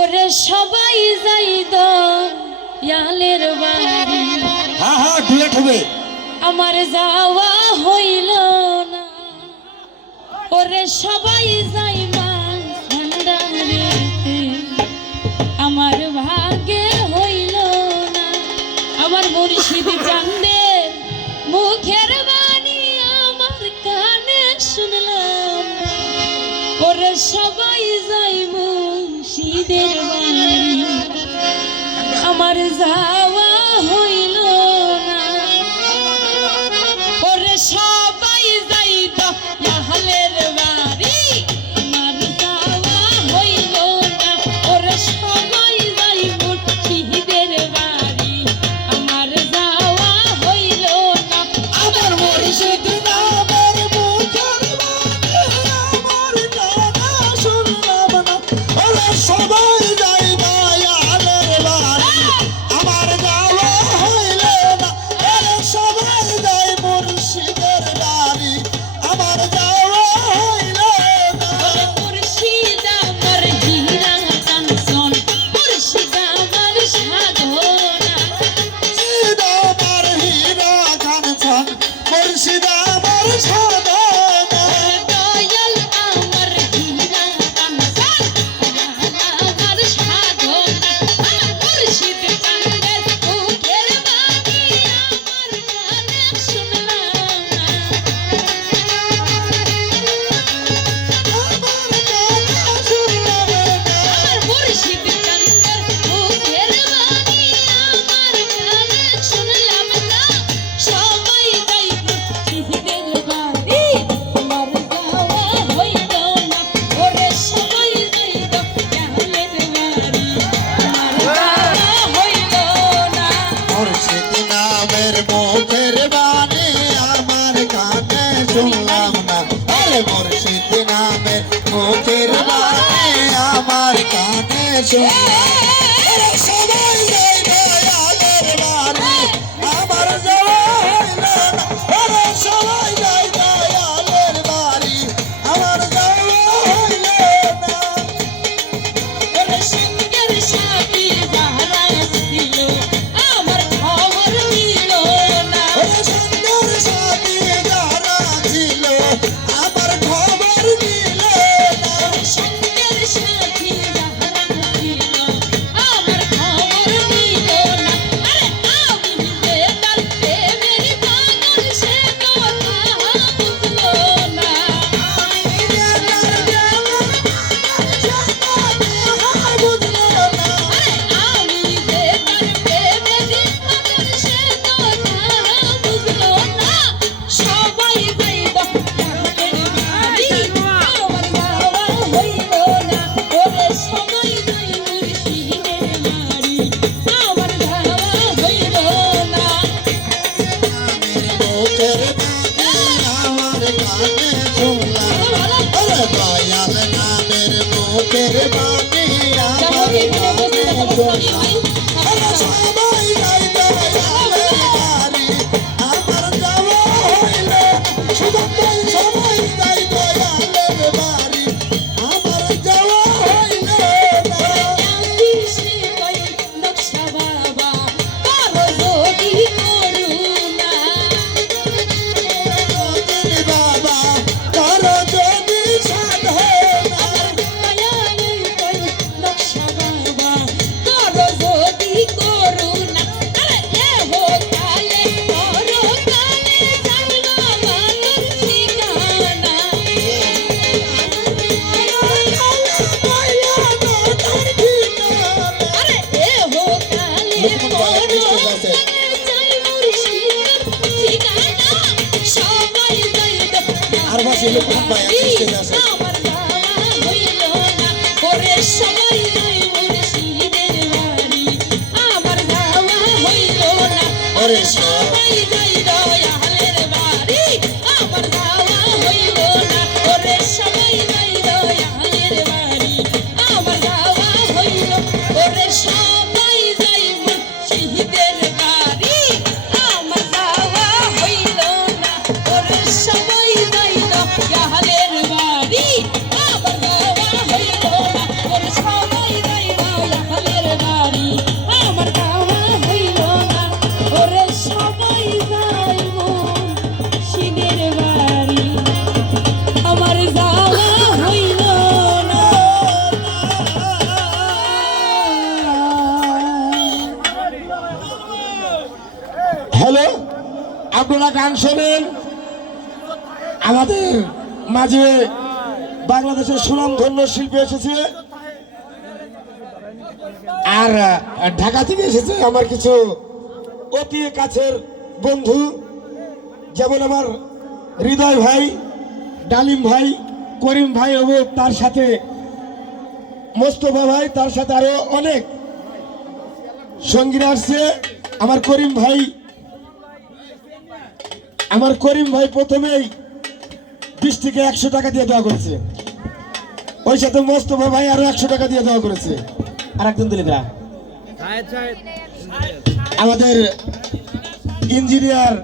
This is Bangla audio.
ওরে সবাই যাই দয়ালের বাড়ি, হ্যাঁ হ্যাঁ ডুয়েট হবে। আমার যাওয়া হইল না। ওরে সবাই যাই ভান্ডারেতে, আমার ভাগ্যে হইল না। আমার মুর্শিদ চাঁদের মুখের বাণী আমার কানে শুনলাম। ওরে সবাই যাই মুর্শিদের বাড়ি, আমার যাওয়া হইল না। ওরে সবাই যাই দয়ালের বাড়ি, আমার যাওয়া হইল না। ওরে সবাই যাই মুর্শিদের বাড়ি, আমার যাওয়া হইল না। আমার মুর্শিদ নামের মুখের বাণী আমার কানে শুনলাম না। ওরে সবাই যাই দয়ালের বাড়ি, আমার যাওয়া হইল না। ওরে সবাই যাই মুর্শিদের বাড়ি, আমার যাওয়া হইল না। ওরে মুর্শিদ আমার হীরা কাঞ্চন, মুর্শিদ আমার সাধনা। মুর্শিদ আমার হীরা কাঞ্চন, মুর্শিদ আমার সাধনা। দয়াল আমার হীরা কাঞ্চন, আমার সাধনা। আমার মুর্শিদ চাঁদের মুখের বাণী আমার কানে শুনলাম না। আমার মুর্শিদ চাঁদের মুখের বাণী আমার কানে শুনলাম না। সবাই যাই মুর্শিদের বাড়ি, আমার যাওয়া হইল না। ওরে সবাই যাই দয়ালের বাড়ি, আমার যাওয়া হইল না। মুর্শিদ নামের মুখের বাণী আমার কানে শুনলাম না। আরে মুর্শিদ নামের মুখের বাণী আমার কানে শুনলাম না। আরে সবাই যাই দয়ালের বাড়ি, আমার যাওয়া হইল না। আরে সবাই যাই দয়ালের বাড়ি, আমার যাওয়া হইল না। ওরে সঙ্গের সাথী যারা ছিল, আমার খবর নিল না। ওরে সুন্দর সাথী যারা ছিল, আমার খবর নিল না। সঙ্গের সাথী যারা ছিল, আমার খবর নিল না। আরে আমি যে তার প্রেমের পাগল, সে কথা বুঝলো না। আরে আমি যে তার প্রেমের পাগল, সে কথা বুঝলো না। সবাই যাই দয়ালের বাড়ি, আমার যাওয়া হইল না। ওরে সবাই যাই মুর্শিদের বাড়ি, আমার যাওয়া হইল না। মুখের বাণী আমার কানে শুনলাম। ওরে দয়াল নামের মুখের বাণী আমার কানে শুনলাম। ওরে সবাই যাই দয়ালের বাড়ি, আমার যাওয়া হইল না। সবাই সবাই যাই দয়ালের বাড়ি, আমার যাওয়া হইল না। নকশা বাবা কারো যদি করুণা, বাবা করো যদি সাধনা। নকশা বাবা কারো যদি করুণা। আরে এ হো কালে করো কালে জানলো বাবার ঠিকানা। আরে এ হো কালে করো কালে যাই মুর্শিদের ঠিকানা। সবাই যাই আর বাসি লোক কোন ভাই আসছে আছে। আমার যাওয়া হইল না। ওরে সবাই যাই মুর্শিদের বাড়ি, আমার যাওয়া হইল না। ওরে সবাই যাই দয়ালের বাড়ি, আমার যাওয়া হইল গান শোনেন। আমাদের মাঝে বাংলাদেশের সুনামধন্য শিল্পী এসেছে, আর ঢাকা থেকে এসেছে আমার কিছু অতি কাছের বন্ধু, যেমন আমার হৃদয় ভাই, ডালিম ভাই, করিম ভাই এবং তার সাথে মোস্তফা ভাই, তার সাথে আরো অনেক সঙ্গীরা আসছে। আমার করিম ভাই প্রথমেই 20 থেকে 100 টাকা দিয়ে দেওয়া করেছে, ওই সাথে মোস্তফা ভাই আরো 100 টাকা দিয়ে দেওয়া করেছে। আর একজন দিলীপরা আমাদের ইঞ্জিনিয়ার